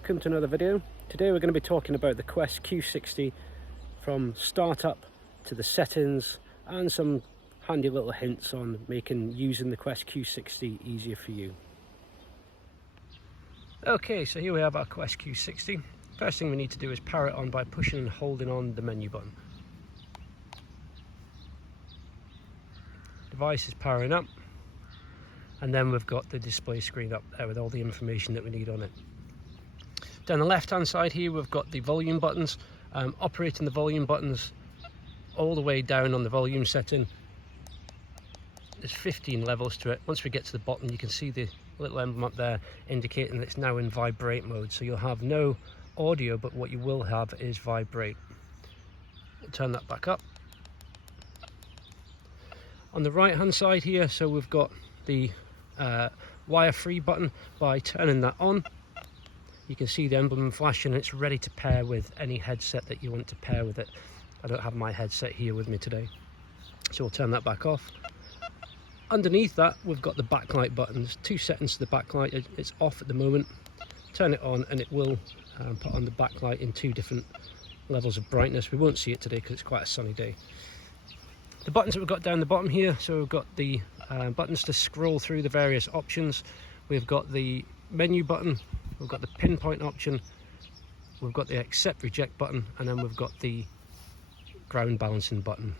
welcome to another video. Today we're going to be talking about the Quest Q60, from startup to the settings, and some handy little hints on making using the Quest Q60 easier for you. Okay, so here we have our Quest Q60. First thing we need to do is power it on by pushing and holding on the menu button. Device is powering up, and then we've got the display screen up there with all the information that we need on it. Down the left hand side here we've got the volume buttons. Operating the volume buttons all the way down on the volume setting. There's 15 levels to it. Once we get to the bottom, you can see the little emblem up there indicating that it's now in vibrate mode, so you'll have no audio, but what you will have is vibrate. Turn that back up. On the right hand side here, so we've got the wire free button. By turning that on, you can see the emblem flashing, and it's ready to pair with any headset that you want to pair with it. I don't have my headset here with me today, so we'll turn that back off. Underneath that we've got the backlight buttons. Two settings to the backlight. It's off at the moment. Turn it on and it will put on the backlight in two different levels of brightness. We won't see it today because it's quite a sunny day. The buttons that we've got down the bottom here, so we've got the buttons to scroll through the various options. We've got the menu button, we've got the pinpoint option, we've got the accept reject button, and then we've got the ground balancing button.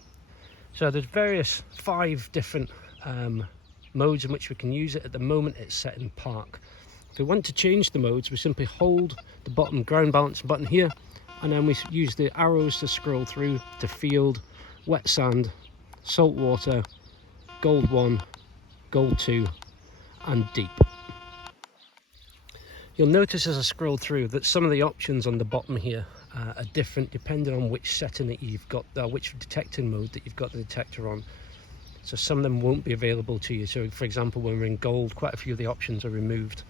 So there's various 5 different modes in which we can use it. At the moment it's set in park. If we want to change the modes, we simply hold the bottom ground balancing button here, and then we use the arrows to scroll through to field, wet sand, salt water, gold 1, gold 2 and deep. You'll notice as I scroll through that some of the options on the bottom here are different depending on which setting that you've got, which detecting mode that you've got the detector on. So some of them won't be available to you. So for example, when we're in gold, quite a few of the options are removed.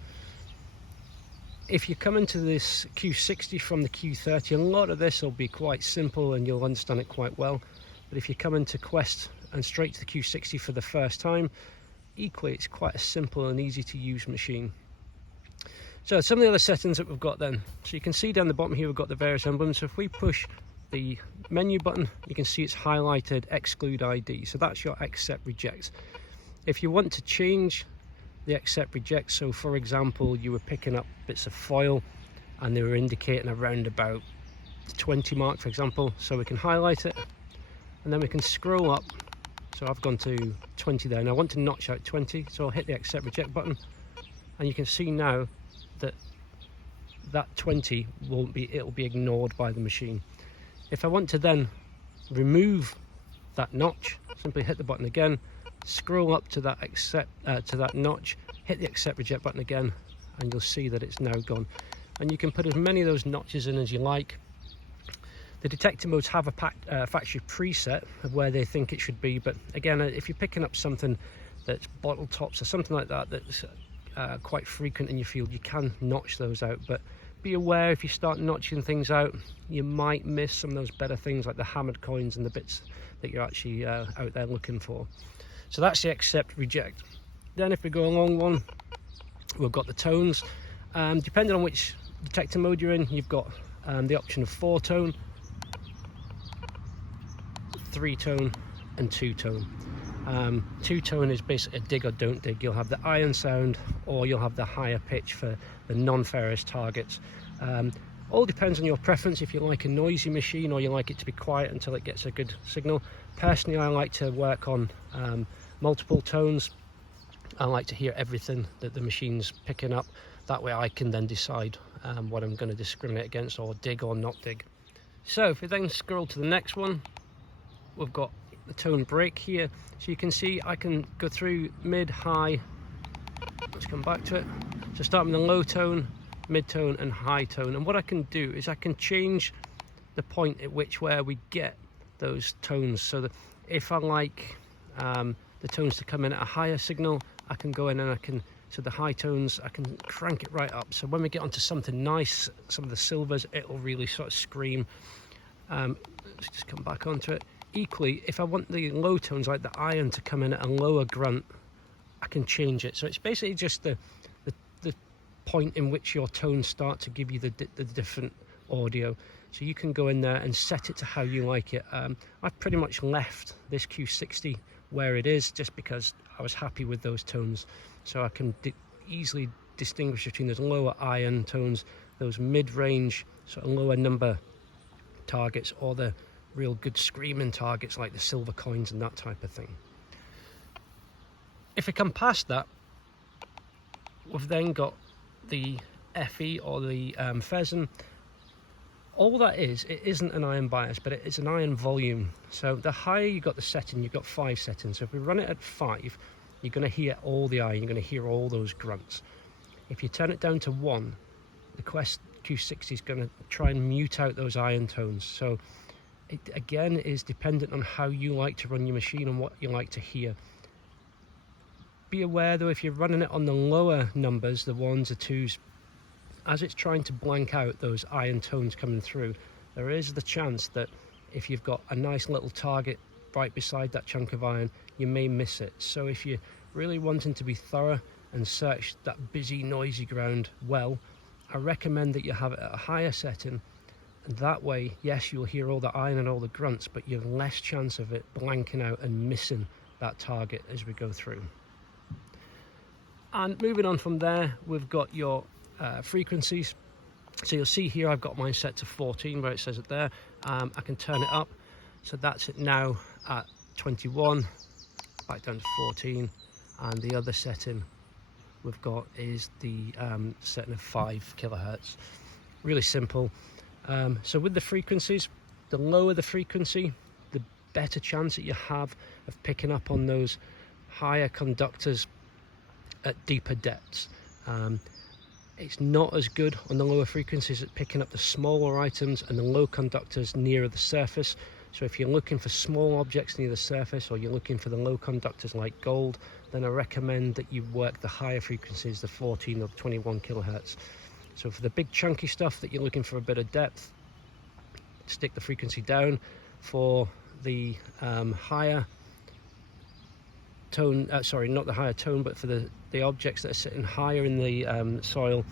If you come into this Q60 from the Q30, a lot of this will be quite simple and you'll understand it quite well. But if you come into Quest and straight to the Q60 for the first time, equally it's quite a simple and easy to use machine. So some of the other settings that we've got then, so you can see down the bottom here we've got the various emblems. So if we push the menu button, you can see it's highlighted exclude ID, so that's your accept reject. If you want to change the accept reject, so for example you were picking up bits of foil and they were indicating around about the 20 mark for example, so we can highlight it and then we can scroll up. So I've gone to 20 there, and I want to notch out 20, so I'll hit the accept reject button, and you can see now that 20 won't be, it'll be ignored by the machine. If I want to then remove that notch, simply hit the button again, scroll up to that notch, hit the accept reject button again, and you'll see that it's now gone. And you can put as many of those notches in as you like. The detector modes have a factory preset of where they think it should be, but again, if you're picking up something that's bottle tops or something like that that's quite frequent in your field, you can notch those out. But be aware, if you start notching things out, you might miss some of those better things like the hammered coins and the bits that you're actually out there looking for. So that's the accept reject. Then if we go along one, we've got the tones. Depending on which detector mode you're in, you've got the option of 4-tone, 3-tone and 2-tone. 2-tone is basically a dig or don't dig. You'll have the iron sound or you'll have the higher pitch for the non-ferrous targets. All depends on your preference, if you like a noisy machine or you like it to be quiet until it gets a good signal. Personally, I like to work on multiple tones. I like to hear everything that the machine's picking up. That way I can then decide what I'm going to discriminate against, or dig or not dig. So if we then scroll to the next one, we've got the tone break here, so you can see I can go through mid, high. Let's come back to it. So start with the low tone, mid tone and high tone, and what I can do is I can change the point at which where we get those tones, so that if I like the tones to come in at a higher signal, I can go in and I can, so the high tones I can crank it right up, so when we get onto something nice, some of the silvers, it'll really sort of scream. Let's just come back onto it. Equally, if I want the low tones like the iron to come in at a lower grunt, I can change it. So it's basically just the point in which your tones start to give you the different audio. So you can go in there and set it to how you like it. I've pretty much left this Q60 where it is just because I was happy with those tones. So I can easily distinguish between those lower iron tones, those mid-range sort of lower number targets, or the real good screaming targets like the silver coins and that type of thing. If we come past that, we've then got the FE or the Pheasant. All that is, it isn't an iron bias, but it is an iron volume. So the higher you got the setting, you've got 5 settings. So if we run it at 5, you're going to hear all the iron, you're going to hear all those grunts. If you turn it down to 1, the Quest Q60 is going to try and mute out those iron tones. So it again is dependent on how you like to run your machine and what you like to hear. Be aware though, if you're running it on the lower numbers, the 1s or 2s, as it's trying to blank out those iron tones coming through, there is the chance that if you've got a nice little target right beside that chunk of iron, you may miss it. So if you're really wanting to be thorough and search that busy, noisy ground well, I recommend that you have it at a higher setting, and that way, yes, you'll hear all the iron and all the grunts, but you have less chance of it blanking out and missing that target as we go through. And moving on from there, we've got your frequencies. So you'll see here I've got mine set to 14 where it says it there. I can turn it up, so that's it now at 21, back down to 14, and the other setting we've got is the setting of 5 kilohertz. Really simple. So with the frequencies, the lower the frequency, the better chance that you have of picking up on those higher conductors at deeper depths. It's not as good on the lower frequencies at picking up the smaller items and the low conductors nearer the surface. So if you're looking for small objects near the surface, or you're looking for the low conductors like gold, then I recommend that you work the higher frequencies, the 14 or 21 kilohertz. So for the big chunky stuff that you're looking for a bit of depth, stick the frequency down. For the higher tone, sorry, not the higher tone, but for the objects that are sitting higher in the soil,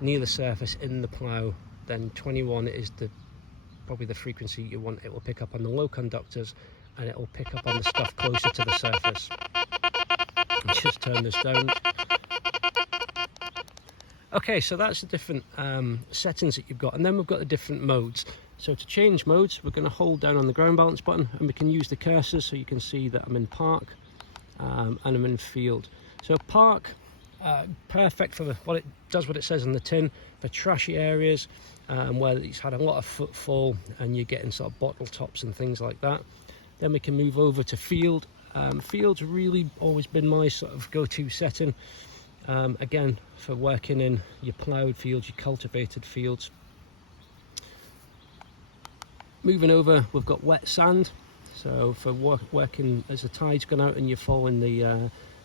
near the surface, in the plough, then 21 is probably the frequency you want. It will pick up on the low conductors, and it will pick up on the stuff closer to the surface. Let's just turn this down. Okay, so that's the different settings that you've got, and then we've got the different modes. So to change modes, we're going to hold down on the ground balance button, and we can use the cursor so you can see that I'm in park and I'm in field. So park, perfect for what it says on the tin, for trashy areas where it's had a lot of footfall and you're getting sort of bottle tops and things like that. Then we can move over to field. Field's really always been my sort of go-to setting. Again, for working in your ploughed fields, your cultivated fields. Moving over, we've got wet sand. So for working as the tide's gone out and you're following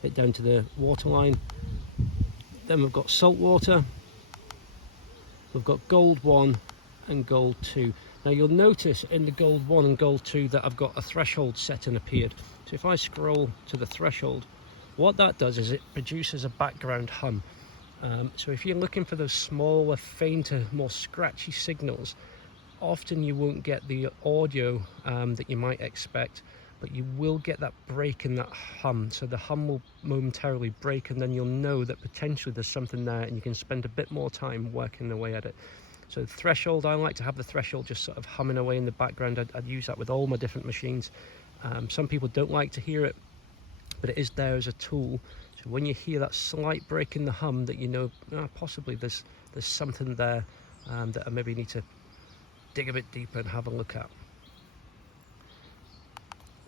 it down to the water line. Then we've got salt water. We've got gold 1 and gold 2. Now you'll notice in the gold 1 and gold 2 that I've got a threshold setting appeared. So if I scroll to the threshold, what that does is it produces a background hum. So if you're looking for those smaller, fainter, more scratchy signals, often you won't get the audio that you might expect, but you will get that break in that hum. So the hum will momentarily break, and then you'll know that potentially there's something there, and you can spend a bit more time working away at it. So threshold, I like to have the threshold just sort of humming away in the background. I'd use that with all my different machines. Some people don't like to hear it, but it is there as a tool. So when you hear that slight break in the hum, that you know possibly there's something there that I maybe need to dig a bit deeper and have a look at.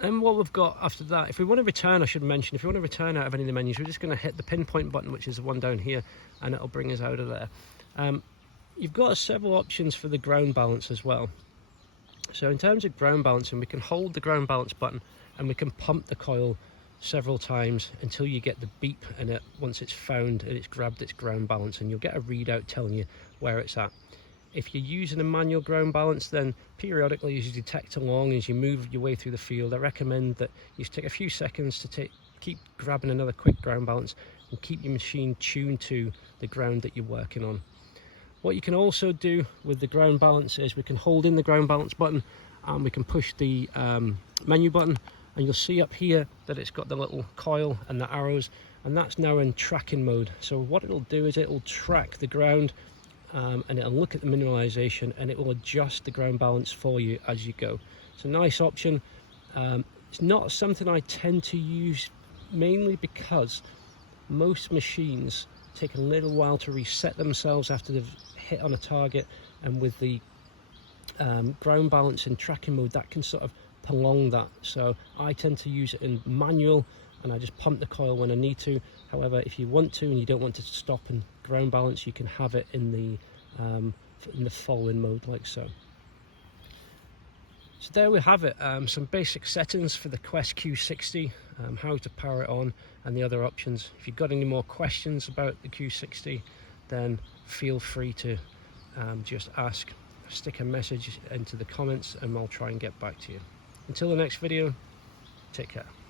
And what we've got after that, if we want to return, I should mention, if you want to return out of any of the menus, we're just going to hit the pinpoint button, which is the one down here, and it'll bring us out of there. You've got several options for the ground balance as well. So in terms of ground balancing, we can hold the ground balance button and we can pump the coil several times until you get the beep in it once it's found and it's grabbed its ground balance, and you'll get a readout telling you where it's at. If you're using a manual ground balance, then periodically as you detect along, as you move your way through the field, I recommend that you take a few seconds to keep grabbing another quick ground balance. and keep your machine tuned to the ground that you're working on. What you can also do with the ground balance is we can hold in the ground balance button and we can push the menu button, and you'll see up here that it's got the little coil and the arrows, and that's now in tracking mode. So what it'll do is it'll track the ground and it'll look at the mineralization and it will adjust the ground balance for you as you go. It's a nice option. It's not something I tend to use, mainly because most machines take a little while to reset themselves after they've hit on a target, and with the ground balance in tracking mode, that can sort of prolong that. So I tend to use it in manual, and I just pump the coil when I need to. However, if you want to and you don't want to stop and ground balance, you can have it in the following mode, like so. So there we have it, some basic settings for the Quest Q60, how to power it on and the other options. If you've got any more questions about the Q60, then feel free to just ask, stick a message into the comments, and I'll try and get back to you. Until the next video, take care.